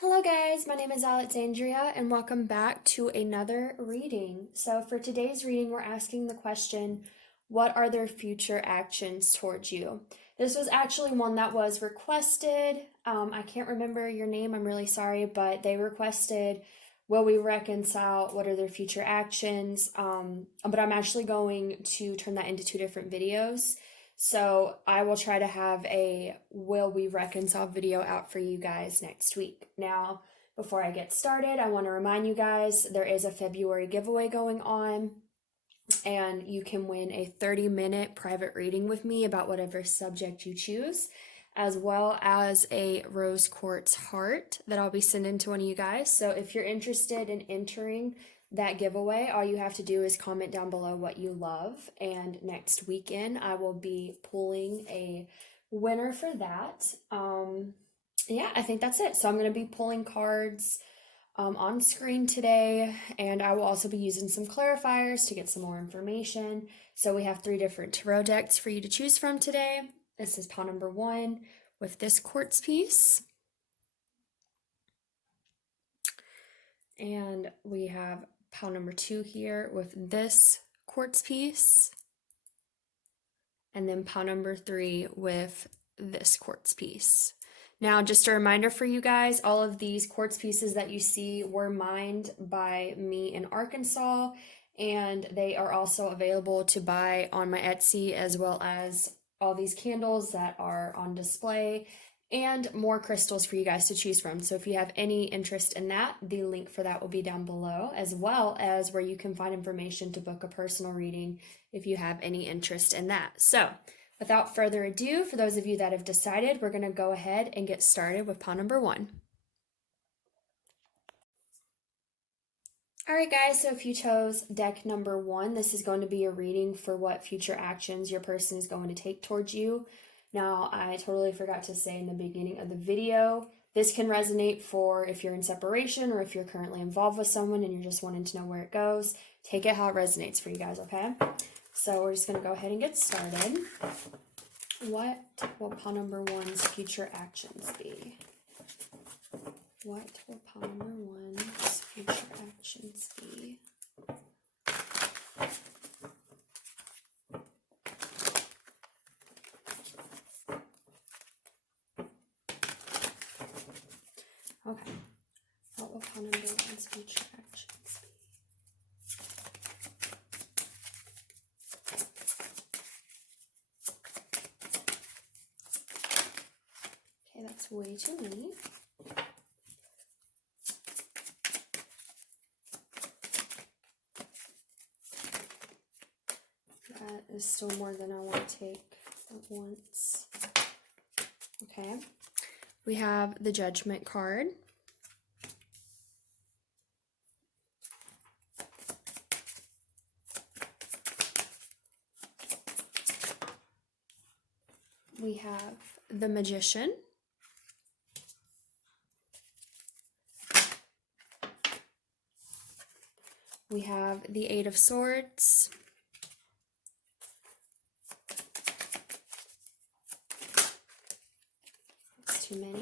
Hello guys, my name is Alexandria and welcome back to another reading. So for today's reading, we're asking the question, what are their future actions towards you? This was actually one that was requested. I can't remember your name, I'm really sorry, but they requested, will we reconcile? What are their future actions? But I'm actually going to turn that into two different videos. So I will try to have a will we reconcile video out for you guys next week. Now, before I get started, I want to remind you guys there is a February giveaway going on, and you can win a 30-minute private reading with me about whatever subject you choose, as well as a rose quartz heart that I'll be sending to one of you guys. So if you're interested in entering that giveaway, all you have to do is comment down below what you love, and next weekend I will be pulling a winner for that. Yeah, I think that's it. So I'm going to be pulling cards on screen today, and I will also be using some clarifiers to get some more information. So we have 3 different tarot decks for you to choose from today. This is pile number 1 with this quartz piece. And we have pile number 2 here with this quartz piece. And then pile number 3 with this quartz piece. Now, just a reminder for you guys, all of these quartz pieces that you see were mined by me in Arkansas, and they are also available to buy on my Etsy, as well as all these candles that are on display and more crystals for you guys to choose from. So if you have any interest in that, the link for that will be down below, as well as where you can find information to book a personal reading if you have any interest in that. So without further ado, for those of you that have decided, we're going to go ahead and get started with pile number 1. All right, guys, so if you chose deck number 1, this is going to be a reading for what future actions your person is going to take towards you. Now, I totally forgot to say in the beginning of the video, this can resonate for if you're in separation or if you're currently involved with someone and you're just wanting to know where it goes. Take it how it resonates for you guys, okay? So we're just going to go ahead and get started. What will pile number 1's future actions be? What will pile number 1's future actions be? Okay. What will pile number 1's future actions be? Okay, that's way too many. That is still more than I want to take at once. Okay. We have the Judgment card. We have the Magician. We have the Eight of Swords. That's too many.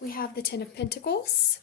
We have the Ten of Pentacles.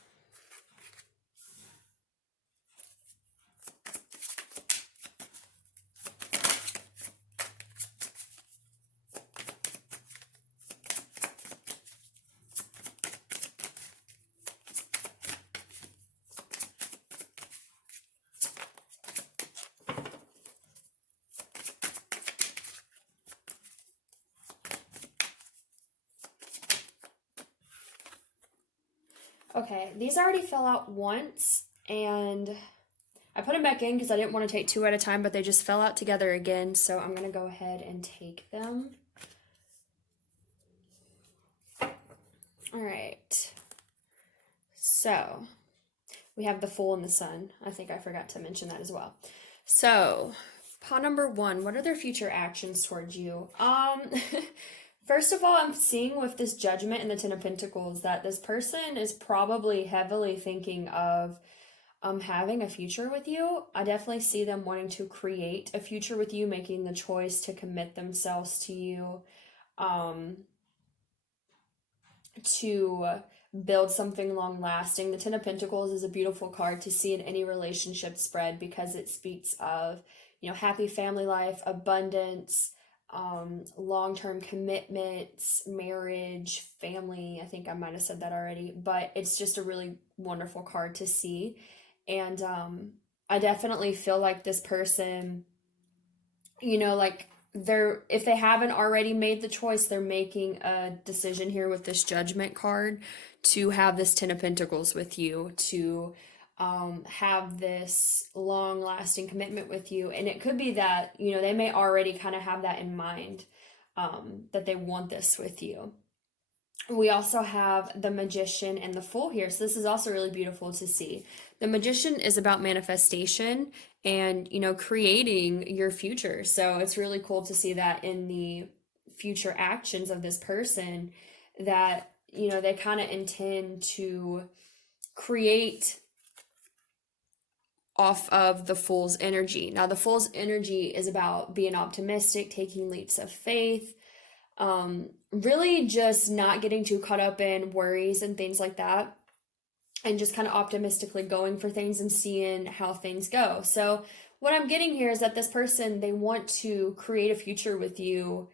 Okay, these already fell out once, and I put them back in because I didn't want to take 2 at a time, but they just fell out together again, so I'm going to go ahead and take them. All right, so we have the Fool and the Sun. I think I forgot to mention that as well. So, pile number 1, what are their future actions towards you? First of all, I'm seeing with this Judgment and the Ten of Pentacles that this person is probably heavily thinking of having a future with you. I definitely see them wanting to create a future with you, making the choice to commit themselves to you. um, to build something long lasting. The Ten of Pentacles is a beautiful card to see in any relationship spread because it speaks of, happy family life, abundance, long-term commitments, marriage, family. I think I might have said that already, but it's just a really wonderful card to see. And I definitely feel like this person, like if they haven't already made the choice, they're making a decision here with this Judgment card to have this Ten of Pentacles with you, to have this long lasting commitment with you. And it could be that, they may already kind of have that in mind, that they want this with you. We also have the Magician and the Fool here. So this is also really beautiful to see. The Magician is about manifestation and, creating your future. So it's really cool to see that in the future actions of this person, that, they kind of intend to create off of the Fool's energy. Now, the Fool's energy is about being optimistic, taking leaps of faith, really just not getting too caught up in worries and things like that, and just kind of optimistically going for things and seeing how things go. So what I'm getting here is that this person, they want to create a future with you,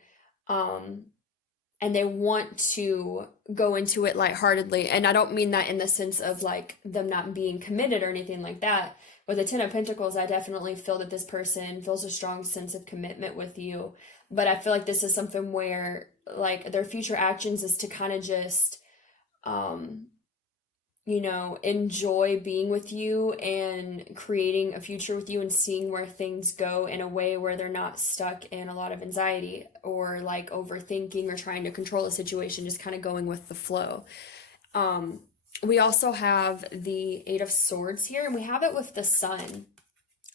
and they want to go into it lightheartedly. And I don't mean that in the sense of like them not being committed or anything like that. With the Ten of Pentacles, I definitely feel that this person feels a strong sense of commitment with you. But I feel like this is something where like their future actions is to kind of just, enjoy being with you and creating a future with you and seeing where things go in a way where they're not stuck in a lot of anxiety or like overthinking or trying to control the situation, just kind of going with the flow. We also have the Eight of Swords here, and we have it with the Sun.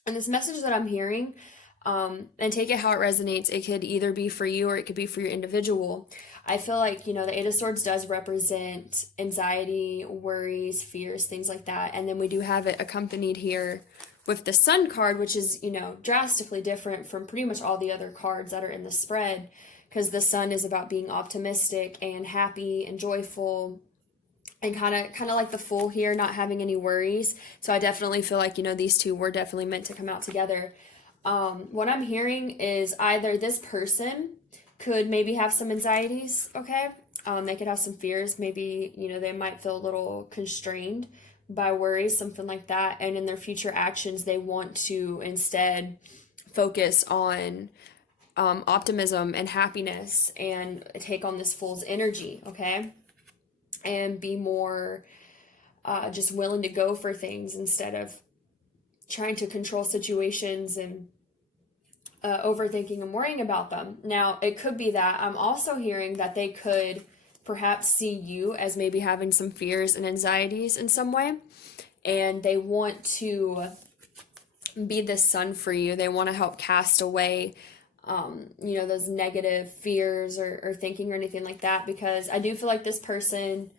And this message that I'm hearing, and take it how it resonates, it could either be for you or it could be for your individual. I feel like, the Eight of Swords does represent anxiety, worries, fears, things like that. And then we do have it accompanied here with the Sun card, which is, drastically different from pretty much all the other cards that are in the spread, because the Sun is about being optimistic and happy and joyful, and kind of like the Fool here, not having any worries. So I definitely feel like, these two were definitely meant to come out together. What I'm hearing is either this person could maybe have some anxieties, okay? They could have some fears. Maybe, they might feel a little constrained by worries, something like that. And in their future actions, they want to instead focus on optimism and happiness and take on this Fool's energy, okay? And be more just willing to go for things instead of trying to control situations and overthinking and worrying about them. Now, it could be that I'm also hearing that they could perhaps see you as maybe having some fears and anxieties in some way, and they want to be the Sun for you. They want to help cast away those negative fears or thinking or anything like that, because I do feel like this person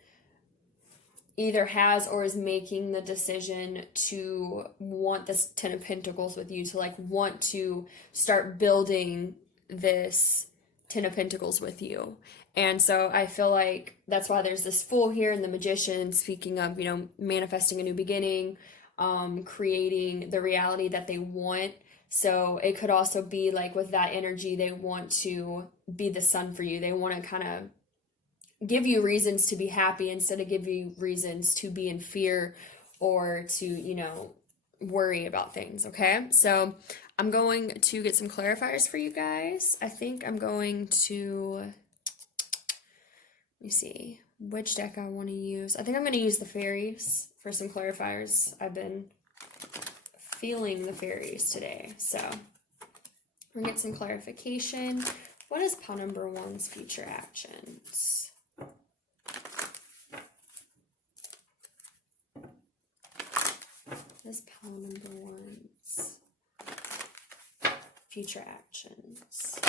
either has or is making the decision to want this Ten of Pentacles with you, to like want to start building this Ten of Pentacles with you. And so I feel like that's why there's this Fool here and the Magician, speaking of, manifesting a new beginning, creating the reality that they want. So it could also be like with that energy, they want to be the Sun for you. They want to kind of give you reasons to be happy instead of give you reasons to be in fear or to, worry about things, okay? So I'm going to get some clarifiers for you guys. I think I'm going to, let me see which deck I want to use. I think I'm going to use the Fairies for some clarifiers. I've been feeling the Fairies today. So we're going to get some clarification. What is pile number 1's future actions? This pile number 1's future actions.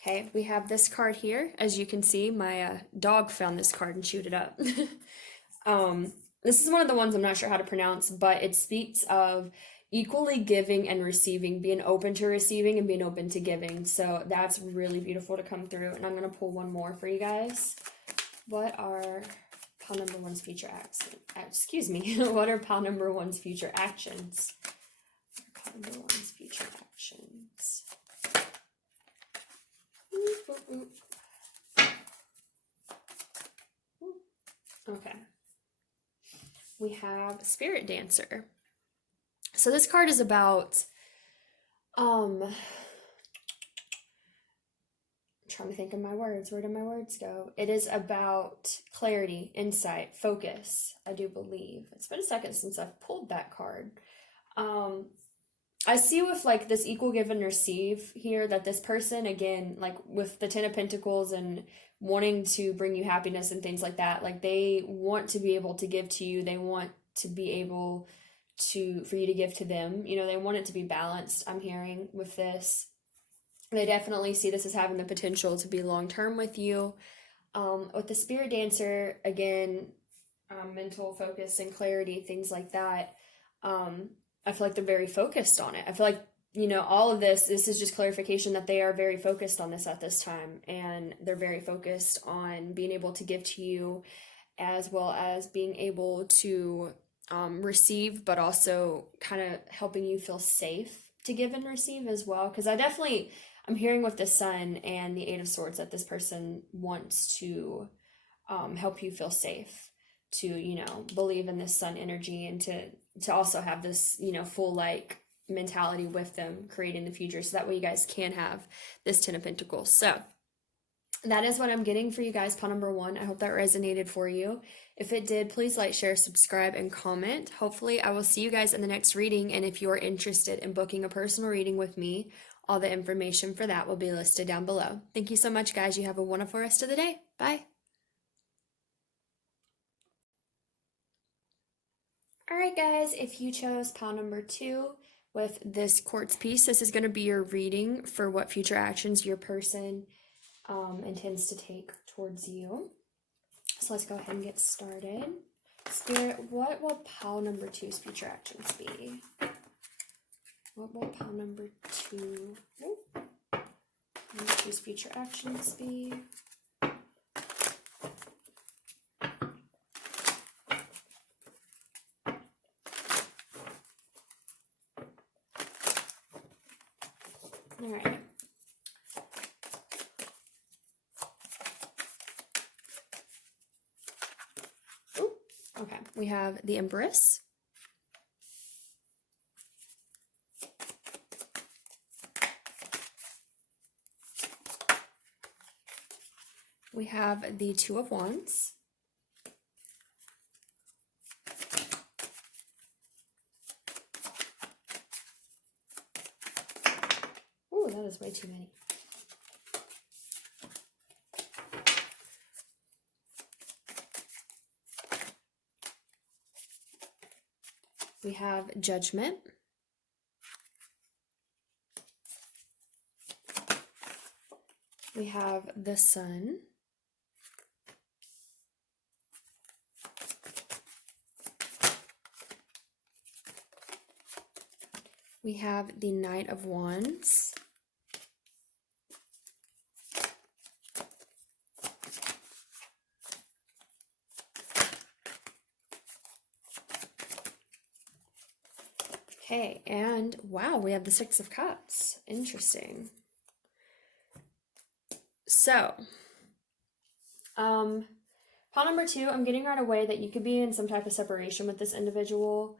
Okay, we have this card here. As you can see, my dog found this card and chewed it up. This is one of the ones I'm not sure how to pronounce, but it speaks of, equally giving and receiving, being open to receiving and being open to giving. So that's really beautiful to come through. And I'm going to pull one more for you guys. What are pile number one's future actions? Excuse me. What are pile number one's future actions? Pile number one's future actions. Okay. We have Spirit Dancer. So this card is about, I'm trying to think of my words. Where did my words go? It is about clarity, insight, focus, I do believe. It's been a second since I've pulled that card. I see with like this equal give and receive here that this person, again, like with the Ten of Pentacles and wanting to bring you happiness and things like that, like they want to be able to give to you. They want to be able for you to give to them. You know, they want it to be balanced, I'm hearing with this. They definitely see this as having the potential to be long-term with you. With the Spirit Dancer, again, mental focus and clarity, things like that. I feel like they're very focused on it. I feel like, you know, all of this is just clarification that they are very focused on this at this time. And they're very focused on being able to give to you, as well as being able to receive, but also kind of helping you feel safe to give and receive as well. Because I'm hearing with the Sun and the Eight of Swords that this person wants to help you feel safe, to, you know, believe in this Sun energy, and to also have this, you know, full like mentality with them, creating the future, so that way you guys can have this Ten of Pentacles. So that is what I'm getting for you guys, pile number one. I hope that resonated for you. If it did, please like, share, subscribe, and comment. Hopefully I will see you guys in the next reading. And if you're interested in booking a personal reading with me, all the information for that will be listed down below. Thank you so much, guys. You have a wonderful rest of the day. Bye. All right, guys, if you chose pile number two with this quartz piece, this is going to be your reading for what future actions your person intends to take towards you. So let's go ahead and get started. Spirit, what will pile number two's future actions be? What will pile number two's future actions be? All right. Ooh, okay, we have the Empress. We have the Two of Wands. Ooh, that is way too many. We have Judgment. We have the Sun. We have the Knight of Wands. Okay, and wow, we have the Six of Cups. Interesting. So, pile number two, I'm getting right away that you could be in some type of separation with this individual,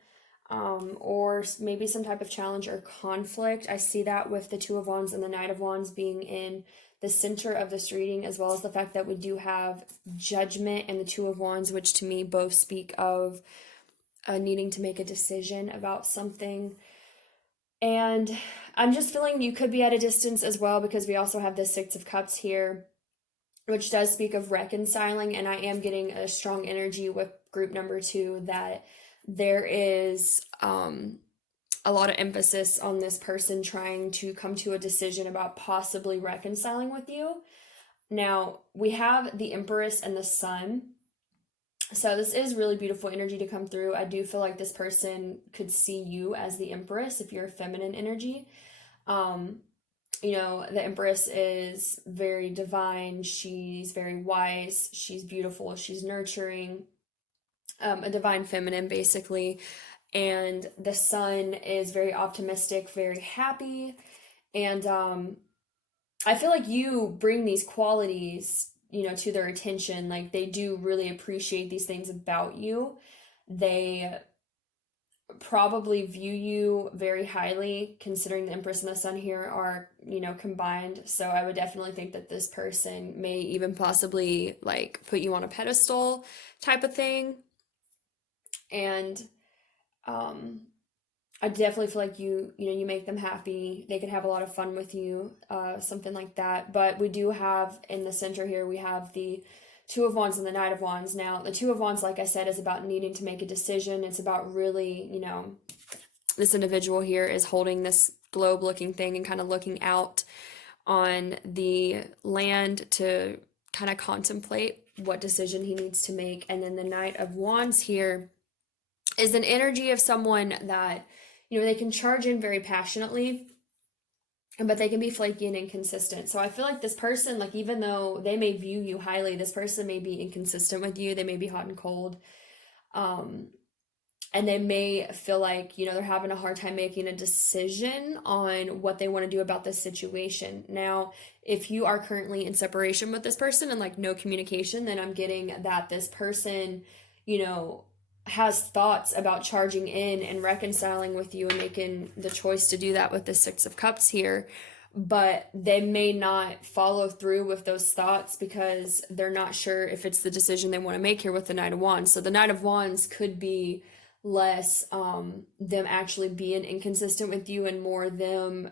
or maybe some type of challenge or conflict. I see that with the Two of Wands and the Knight of Wands being in the center of this reading, as well as the fact that we do have Judgment and the Two of Wands, which to me both speak of needing to make a decision about something. And I'm just feeling you could be at a distance as well, because we also have the Six of Cups here, which does speak of reconciling. And I am getting a strong energy with group number two that there is a lot of emphasis on this person trying to come to a decision about possibly reconciling with you. Now, we have the Empress and the Sun. So this is really beautiful energy to come through. I do feel like this person could see you as the Empress if you're a feminine energy. Um, the Empress is very divine. She's very wise. She's beautiful. She's nurturing. A divine feminine, basically. And the Sun is very optimistic, very happy. And I feel like you bring these qualities, to their attention. Like they do really appreciate these things about you. They probably view you very highly, considering the Empress and the Sun here are, combined. So I would definitely think that this person may even possibly like put you on a pedestal type of thing. And I definitely feel like you make them happy. They could have a lot of fun with you, something like that. But we do have in the center here, we have the Two of Wands and the Knight of Wands. Now, the Two of Wands, like I said, is about needing to make a decision. It's about really, this individual here is holding this globe looking thing and kind of looking out on the land to kind of contemplate what decision he needs to make. And then the Knight of Wands here is an energy of someone that, they can charge in very passionately, but they can be flaky and inconsistent. So I feel like this person, like, even though they may view you highly, this person may be inconsistent with you. They may be hot and cold. And they may feel like, they're having a hard time making a decision on what they want to do about this situation. Now, if you are currently in separation with this person and like no communication, then I'm getting that this person, has thoughts about charging in and reconciling with you and making the choice to do that with the Six of Cups here. But they may not follow through with those thoughts because they're not sure if it's the decision they want to make here with the Knight of Wands. So the Knight of Wands could be less them actually being inconsistent with you and more them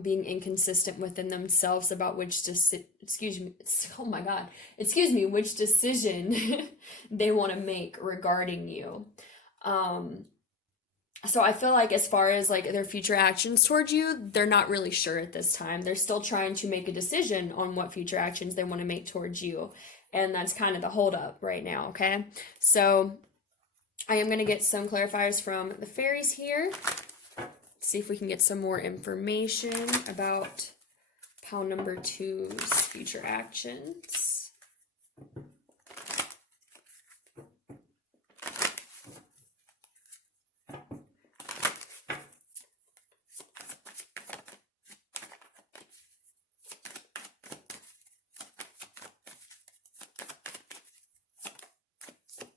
being inconsistent within themselves about which which decision they want to make regarding you. So I feel like as far as like their future actions towards you, they're not really sure at this time. They're still trying to make a decision on what future actions they want to make towards you. And that's kind of the holdup right now, okay? So I am going to get some clarifiers from the fairies here. See if we can get some more information about pile number 2's future actions.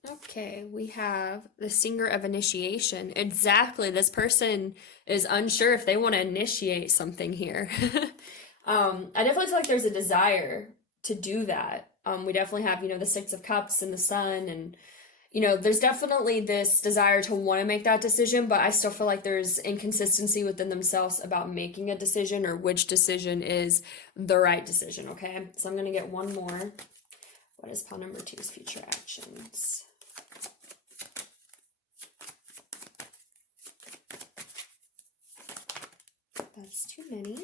Okay, we have the Singer of Initiation. Exactly, this person is unsure if they want to initiate something here. I definitely feel like there's a desire to do that. We definitely have, the Six of Cups and the Sun, and, there's definitely this desire to want to make that decision, but I still feel like there's inconsistency within themselves about making a decision or which decision is the right decision, okay? So I'm going to get one more. What is pile number 2's future actions? That's too many.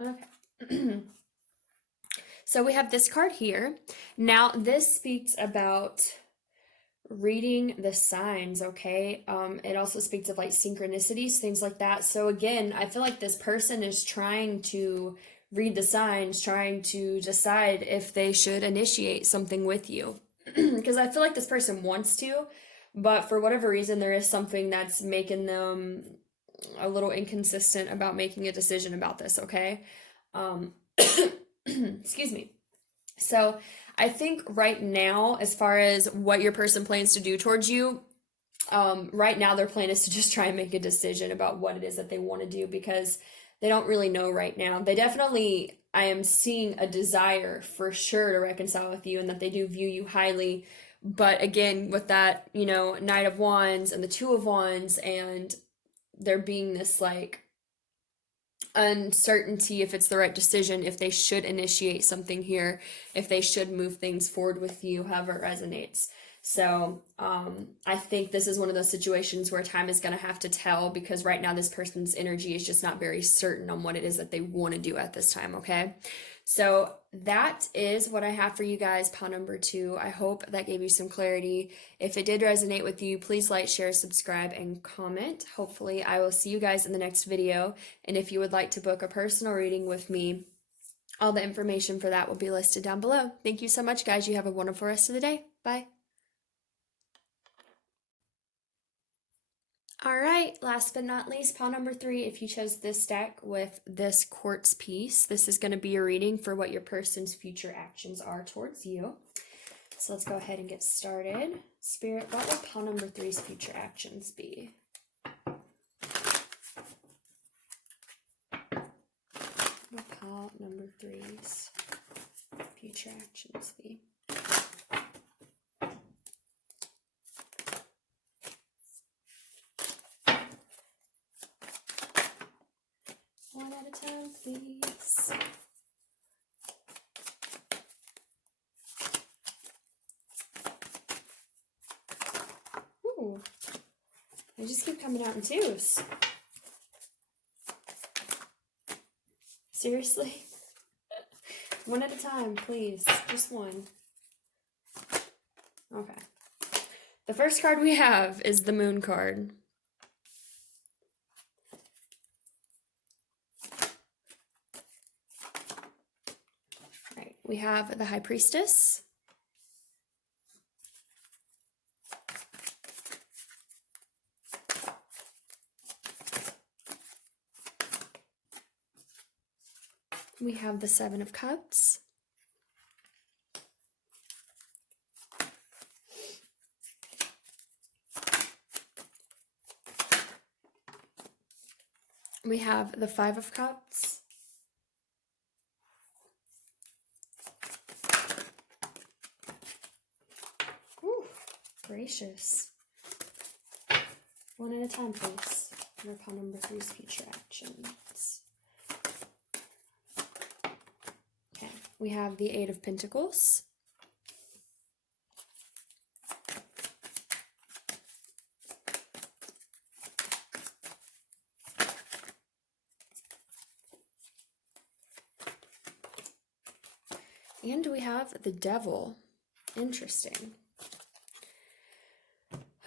Okay. So we have this card here. Now, this speaks about reading the signs, okay? It also speaks of like synchronicities, things like that. So again, I feel like this person is trying to read the signs, trying to decide if they should initiate something with you. Because I feel like this person wants to, but for whatever reason, there is something that's making them a little inconsistent about making a decision about this, okay? Excuse me. So I think right now, as far as what your person plans to do towards you, right now their plan is to just try and make a decision about what it is that they want to do because they don't really know right now. They definitely, I am seeing a desire for sure to reconcile with you and that they do view you highly. But again, with that, Knight of Wands and the Two of Wands and there being this like uncertainty if it's the right decision, if they should initiate something here, if they should move things forward with you, however it resonates. So I think this is one of those situations where time is going to have to tell, because right now this person's energy is just not very certain on what it is that they want to do at this time, okay? So that is what I have for you guys, pile number 2. I hope that gave you some clarity. If it did resonate with you, please like, share, subscribe, and comment. Hopefully I will see you guys in the next video. And if you would like to book a personal reading with me, all the information for that will be listed down below. Thank you so much, guys. You have a wonderful rest of the day. Bye. All right, last but not least, pile number 3, if you chose this deck with this quartz piece, this is going to be a reading for what your person's future actions are towards you. So let's go ahead and get started. Spirit, what will pile number 3's future actions be? What will pile number 3's future actions be? One at a time, please. Ooh, they just keep coming out in 2s. Seriously? One at a time, please. Just one. Okay. The first card we have is the Moon card. Right. We have the High Priestess. We have the Seven of Cups. We have the Five of Cups. Ooh, gracious. One at a time, please. For pile number 3's future actions. Okay, we have the Eight of Pentacles. And we have the Devil. Interesting.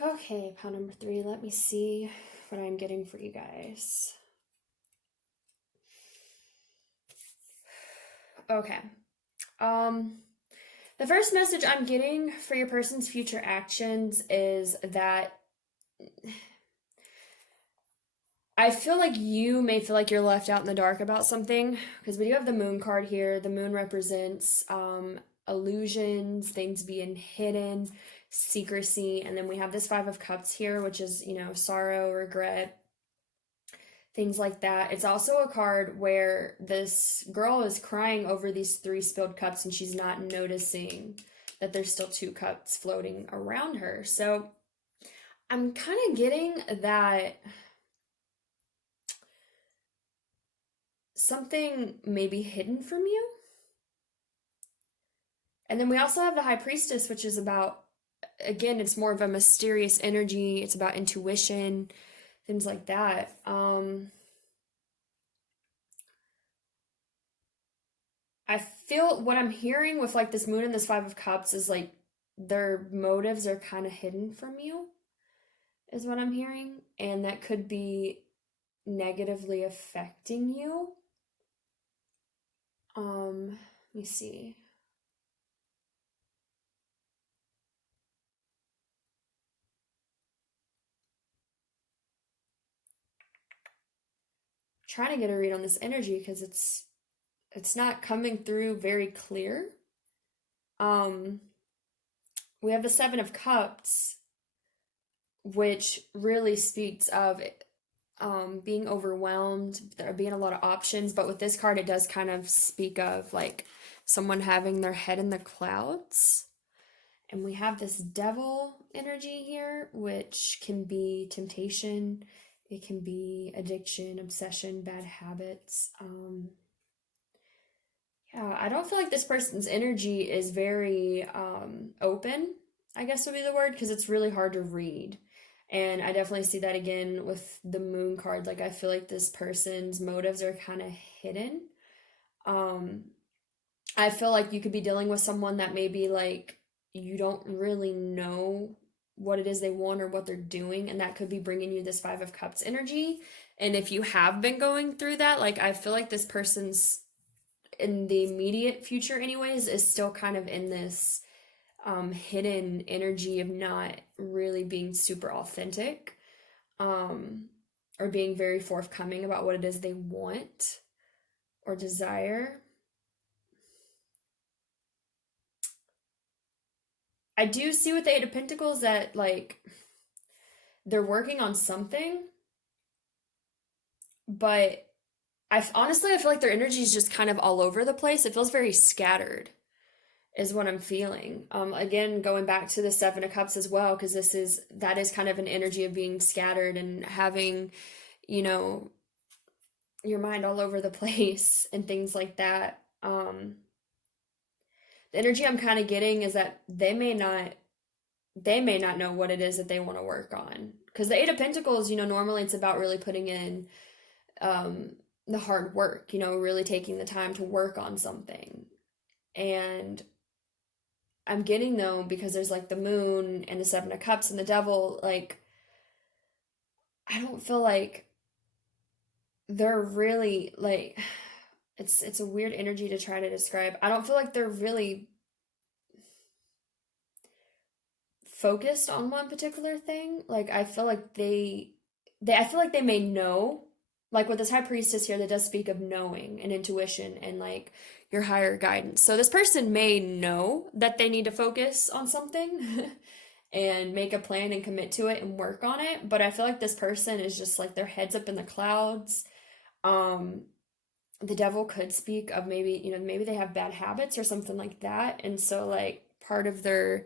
Okay, pile number 3, let me see what I'm getting for you guys. Okay. The first message I'm getting for your person's future actions is that I feel like you may feel like you're left out in the dark about something, because we do have the Moon card here. The Moon represents illusions, things being hidden, secrecy, and then we have this Five of Cups here, which is, you know, sorrow, regret, things like that. It's also a card where this girl is crying over these 3 spilled cups and she's not noticing that there's still 2 cups floating around her. So I'm kind of getting that something may be hidden from you. And then we also have the High Priestess, which is about, again, it's more of a mysterious energy. It's about intuition, things like that. I feel what I'm hearing with like this Moon and this Five of Cups is like their motives are kind of hidden from you, is what I'm hearing. And that could be negatively affecting you. Let me see. Trying to get a read on this energy because it's not coming through very clear. We have the Seven of Cups, which really speaks of being overwhelmed, there being a lot of options, but with this card it does kind of speak of like someone having their head in the clouds. And we have this Devil energy here, which can be temptation, it can be addiction, obsession, bad habits. Yeah, I don't feel like this person's energy is very open I guess would be the word, because it's really hard to read. And I definitely see that again with the moon card. Like, I feel like this person's motives are kind of hidden. Um, I feel like you could be dealing with someone that maybe like you don't really know what it is they want or what they're doing, and that could be bringing you this Five of Cups energy. And if you have been going through that, like I feel like this person's in the immediate future, anyways, is still kind of in this hidden energy of not really being super authentic, um, or being very forthcoming about what it is they want or desire. I do see with the Eight of Pentacles that like they're working on something, but honestly I feel like their energy is just kind of all over the place. It feels very scattered, is what I'm feeling. Again, going back to the Seven of Cups as well, because that is kind of an energy of being scattered and having, you know, your mind all over the place and things like that. The energy I'm kind of getting is that they may not know what it is that they want to work on. Because the Eight of Pentacles, normally it's about really putting in the hard work, really taking the time to work on something. And I'm getting though, because there's like the moon and the Seven of Cups and the devil, like, I don't feel like they're really like, it's a weird energy to try to describe. I don't feel like they're really focused on one particular thing. Like I feel like I feel like they may know, like with this high priestess here that does speak of knowing and intuition and like your higher guidance. So this person may know that they need to focus on something and make a plan and commit to it and work on it, but I feel like this person is just like their heads up in the clouds. Um the devil could speak of maybe they have bad habits or something like that. And so like part of their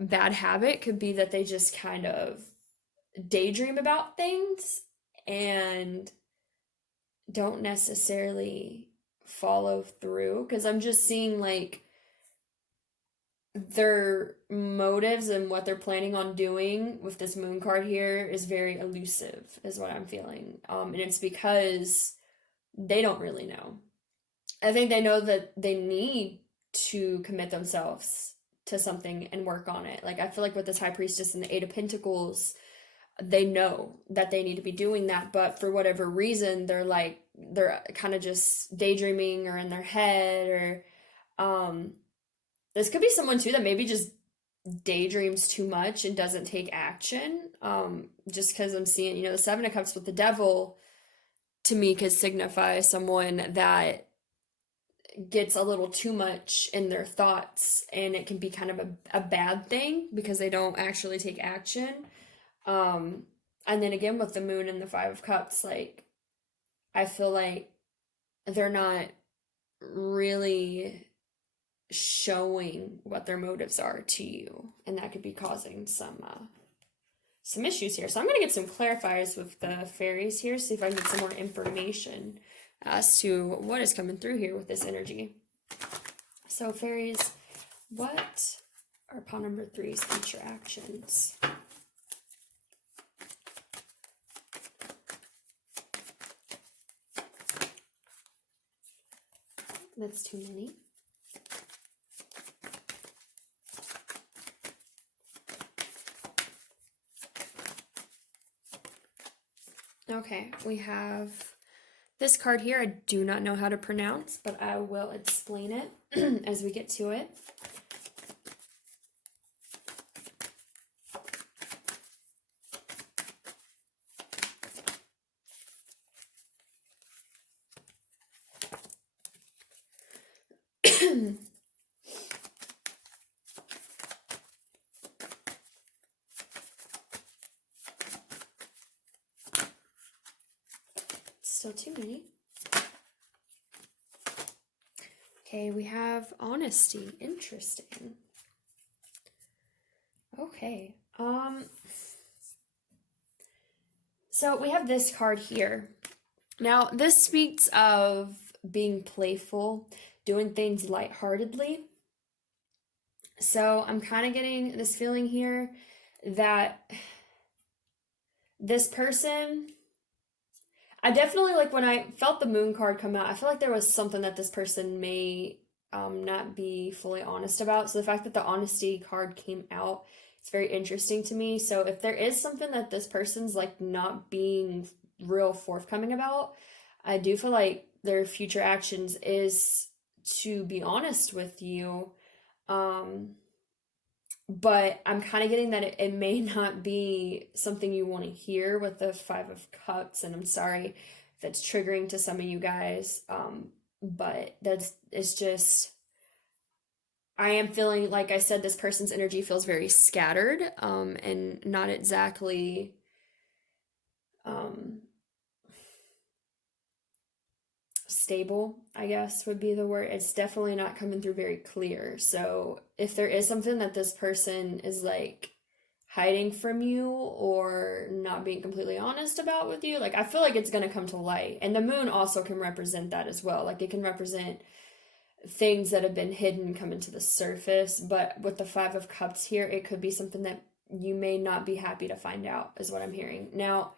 bad habit could be that they just kind of daydream about things and don't necessarily follow through, because I'm just seeing like their motives and what they're planning on doing with this moon card here is very elusive, is what I'm feeling. And it's because they don't really know. I think they know that they need to commit themselves to something and work on it. Like I feel like with this high priestess and the Eight of Pentacles, they know that they need to be doing that, but for whatever reason, they're kind of just daydreaming or in their head, or this could be someone too that maybe just daydreams too much and doesn't take action. Just because I'm seeing, the Seven of Cups with the devil to me could signify someone that gets a little too much in their thoughts, and it can be kind of a bad thing because they don't actually take action. And then again with the moon and the Five of Cups, like I feel like they're not really showing what their motives are to you, and that could be causing some issues here. So I'm going to get some clarifiers with the fairies here, see if I can get some more information as to what is coming through here with this energy. So fairies, what are pile number 3's future actions? That's too many. Okay, we have this card here. I do not know how to pronounce, but I will explain it as we get to it. Still too many. Okay, we have honesty. Interesting. Okay. So we have this card here. Now, this speaks of being playful, doing things lightheartedly. So I'm kind of getting this feeling here that this person, I definitely, like, when I felt the moon card come out, I feel like there was something that this person may not be fully honest about. So the fact that the honesty card came out, it's very interesting to me. So if there is something that this person's like not being real forthcoming about, I do feel like their future actions is to be honest with you. Um, but I'm kind of getting that it may not be something you want to hear with the Five of Cups, and I'm sorry if it's triggering to some of you guys. But it's just, I am feeling, like I said, this person's energy feels very scattered, and not exactly, um, stable, I guess would be the word. It's definitely not coming through very clear. So if there is something that this person is like hiding from you or not being completely honest about with you, like I feel like it's going to come to light. And the moon also can represent that as well. Like it can represent things that have been hidden coming to the surface. But with the Five of Cups here, it could be something that you may not be happy to find out, is what I'm hearing. Now,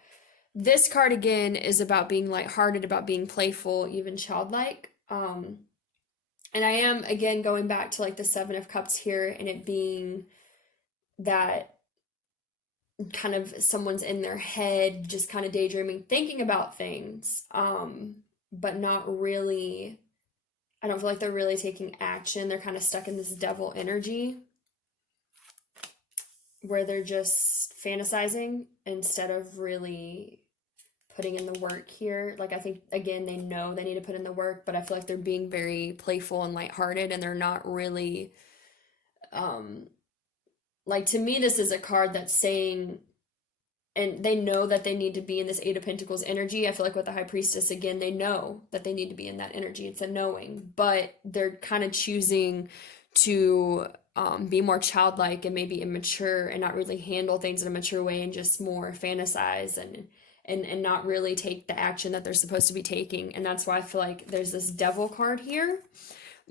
this card again is about being lighthearted, about being playful, even childlike. And I am again going back to like the Seven of Cups here, and it being that kind of someone's in their head, just kind of daydreaming, thinking about things, but not really. I don't feel like they're really taking action. They're kind of stuck in this devil energy where they're just fantasizing instead of really putting in the work here. Like I think again they know they need to put in the work, but I feel like they're being very playful and lighthearted, and they're not really like, to me this is a card that's saying, and they know that they need to be in this Eight of Pentacles energy. I feel like with the High Priestess again, they know that they need to be in that energy. It's a knowing, but they're kind of choosing to be more childlike and maybe immature and not really handle things in a mature way and just more fantasize and not really take the action that they're supposed to be taking. And that's why I feel like there's this Devil card here,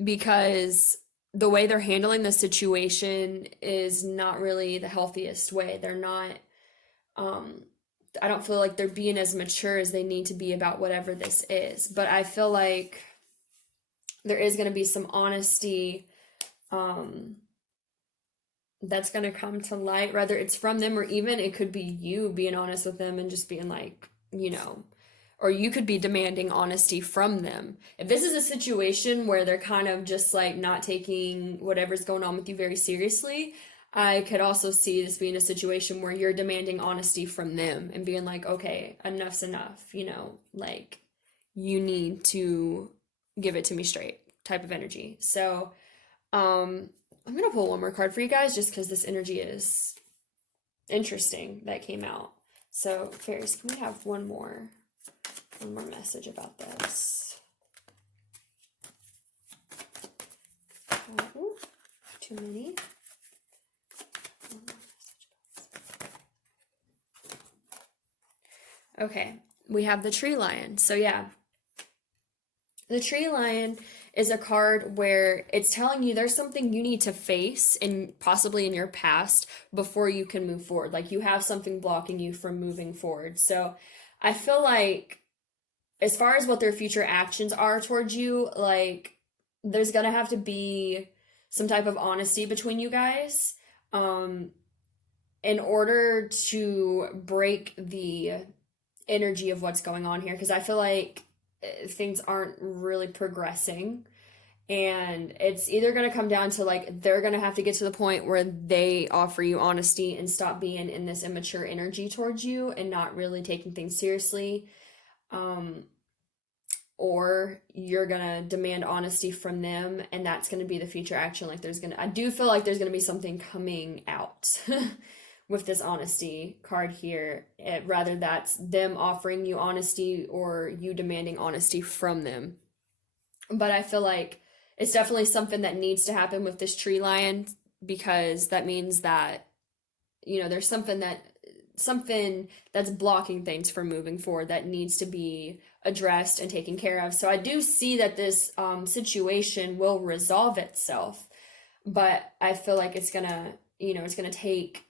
because the way they're handling the situation is not really the healthiest way. They're not, I don't feel like they're being as mature as they need to be about whatever this is. But I feel like there is going to be some honesty that's going to come to light, whether it's from them or even it could be you being honest with them and just being like, or you could be demanding honesty from them. If this is a situation where they're kind of just like not taking whatever's going on with you very seriously, I could also see this being a situation where you're demanding honesty from them and being like, okay, enough's enough, like you need to give it to me straight type of energy. So, I'm going to pull one more card for you guys just because this energy is interesting that came out. So, Fairies, can we have one more message about this? Ooh, too many. Okay, we have the Tree Lion. So yeah, the Tree Lion is a card where it's telling you there's something you need to face and possibly in your past before you can move forward. Like you have something blocking you from moving forward. So I feel like as far as what their future actions are towards you, like there's gonna have to be some type of honesty between you guys in order to break the energy of what's going on here, because I feel like things aren't really progressing, and it's either going to come down to like they're going to have to get to the point where they offer you honesty and stop being in this immature energy towards you and not really taking things seriously, or you're going to demand honesty from them, and that's going to be the future action. Like I do feel like there's going to be something coming out with this honesty card here. Rather that's them offering you honesty or you demanding honesty from them. But I feel like it's definitely something that needs to happen with this Tree Lion, because that means that there's something that's blocking things from moving forward that needs to be addressed and taken care of. So I do see that this situation will resolve itself. but I feel like it's gonna, it's gonna take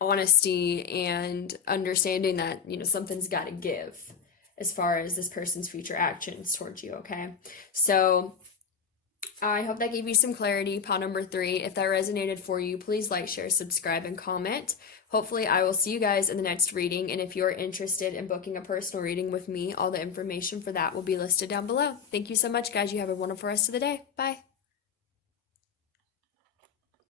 honesty and understanding that, something's got to give as far as this person's future actions towards you, okay? So I hope that gave you some clarity. Pile number 3. If that resonated for you, please like, share, subscribe, and comment. Hopefully, I will see you guys in the next reading. And if you're interested in booking a personal reading with me, all the information for that will be listed down below. Thank you so much, guys. You have a wonderful rest of the day. Bye.